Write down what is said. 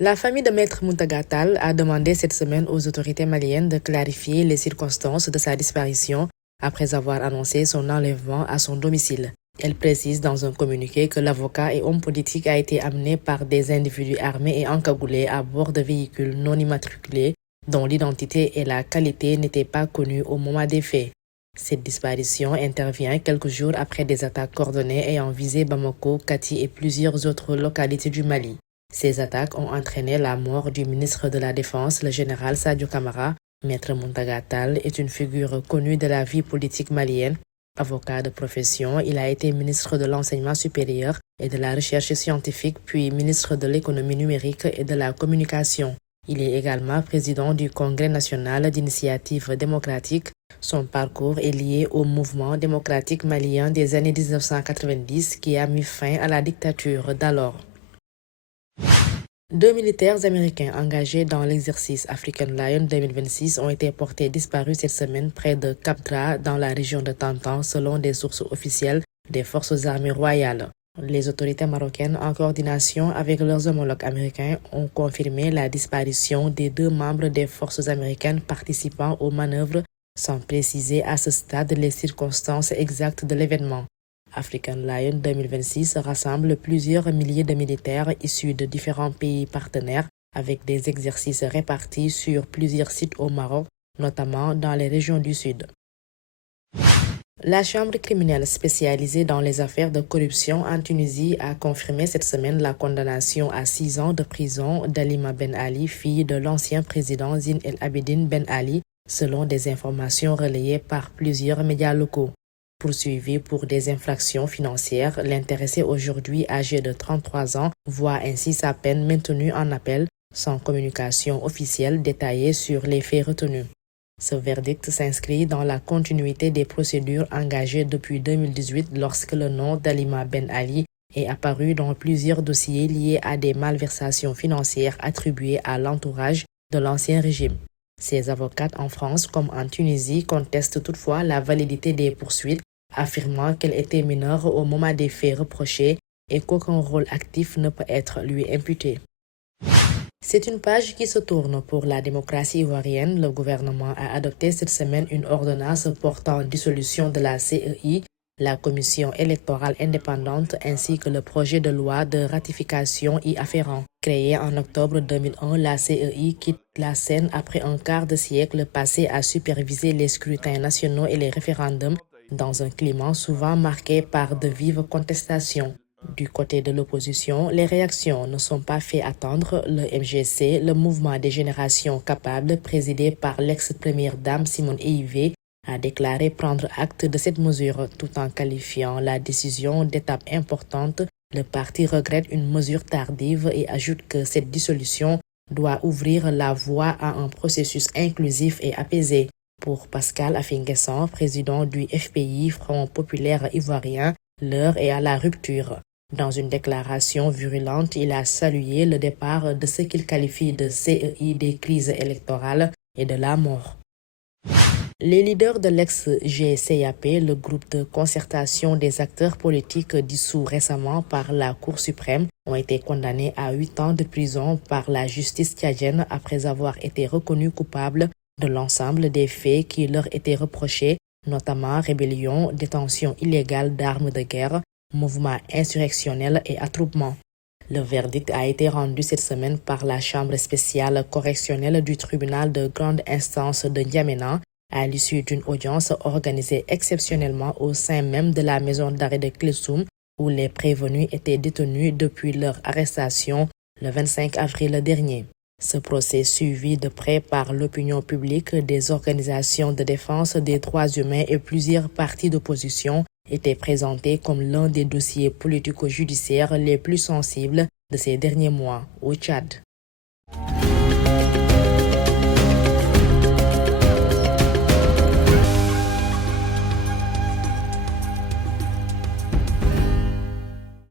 La famille de Maître Mountaga Tall a demandé cette semaine aux autorités maliennes de clarifier les circonstances de sa disparition après avoir annoncé son enlèvement à son domicile. Elle précise dans un communiqué que l'avocat et homme politique a été amené par des individus armés et encagoulés à bord de véhicules non immatriculés dont l'identité et la qualité n'étaient pas connues au moment des faits. Cette disparition intervient quelques jours après des attaques coordonnées ayant visé Bamako, Kati et plusieurs autres localités du Mali. Ces attaques ont entraîné la mort du ministre de la Défense, le général Sadio Camara. Maître Mountaga Tall est une figure connue de la vie politique malienne. Avocat de profession, il a été ministre de l'Enseignement supérieur et de la Recherche scientifique, puis ministre de l'Économie numérique et de la Communication. Il est également président du Congrès national d'initiative démocratique. Son parcours est lié au mouvement démocratique malien des années 1990 qui a mis fin à la dictature d'alors. 2 militaires américains engagés dans l'exercice African Lion 2026 ont été portés disparus cette semaine près de Cap Dra dans la région de Tantan selon des sources officielles des forces armées royales. Les autorités marocaines, en coordination avec leurs homologues américains, ont confirmé la disparition des 2 membres des forces américaines participant aux manœuvres sans préciser à ce stade les circonstances exactes de l'événement. African Lion 2026 rassemble plusieurs milliers de militaires issus de différents pays partenaires avec des exercices répartis sur plusieurs sites au Maroc, notamment dans les régions du Sud. La Chambre criminelle spécialisée dans les affaires de corruption en Tunisie a confirmé cette semaine la condamnation à 6 ans de prison d'Halima Ben Ali, fille de l'ancien président Zine El Abidine Ben Ali, selon des informations relayées par plusieurs médias locaux. Poursuivi pour des infractions financières, l'intéressé aujourd'hui âgé de 33 ans voit ainsi sa peine maintenue en appel sans communication officielle détaillée sur les faits retenus. Ce verdict s'inscrit dans la continuité des procédures engagées depuis 2018 lorsque le nom d'Halima Ben Ali est apparu dans plusieurs dossiers liés à des malversations financières attribuées à l'entourage de l'ancien régime. Ses avocates en France comme en Tunisie contestent toutefois la validité des poursuites, affirmant qu'elle était mineure au moment des faits reprochés et qu'aucun rôle actif ne peut être lui imputé. C'est une page qui se tourne pour la démocratie ivoirienne. Le gouvernement a adopté cette semaine une ordonnance portant dissolution de la CEI, la commission électorale indépendante, ainsi que le projet de loi de ratification y afférent. Créée en octobre 2001, la CEI quitte la scène après un quart de siècle passé à superviser les scrutins nationaux et les référendums dans un climat souvent marqué par de vives contestations. Du côté de l'opposition, les réactions ne sont pas fait attendre. Le MGC, le mouvement des générations capables, présidé par l'ex-première dame Simone Eyivé, a déclaré prendre acte de cette mesure tout en qualifiant la décision d'étape importante. Le parti regrette une mesure tardive et ajoute que cette dissolution doit ouvrir la voie à un processus inclusif et apaisé. Pour Pascal Affinguessan, président du FPI, Front populaire ivoirien, l'heure est à la rupture. Dans une déclaration virulente, il a salué le départ de ce qu'il qualifie de CEI des crises électorales et de la mort. Les leaders de l'ex-GCAP, le groupe de concertation des acteurs politiques dissous récemment par la Cour suprême, ont été condamnés à 8 ans de prison par la justice tchadienne après avoir été reconnus coupables de l'ensemble des faits qui leur étaient reprochés, notamment rébellion, détention illégale d'armes de guerre, mouvement insurrectionnel et attroupement. Le verdict a été rendu cette semaine par la Chambre spéciale correctionnelle du tribunal de grande instance de N'Djamena à l'issue d'une audience organisée exceptionnellement au sein même de la maison d'arrêt de Klessoum où les prévenus étaient détenus depuis leur arrestation le 25 avril dernier. Ce procès, suivi de près par l'opinion publique, des organisations de défense des droits humains et plusieurs partis d'opposition, était présenté comme l'un des dossiers politico-judiciaires les plus sensibles de ces derniers mois au Tchad.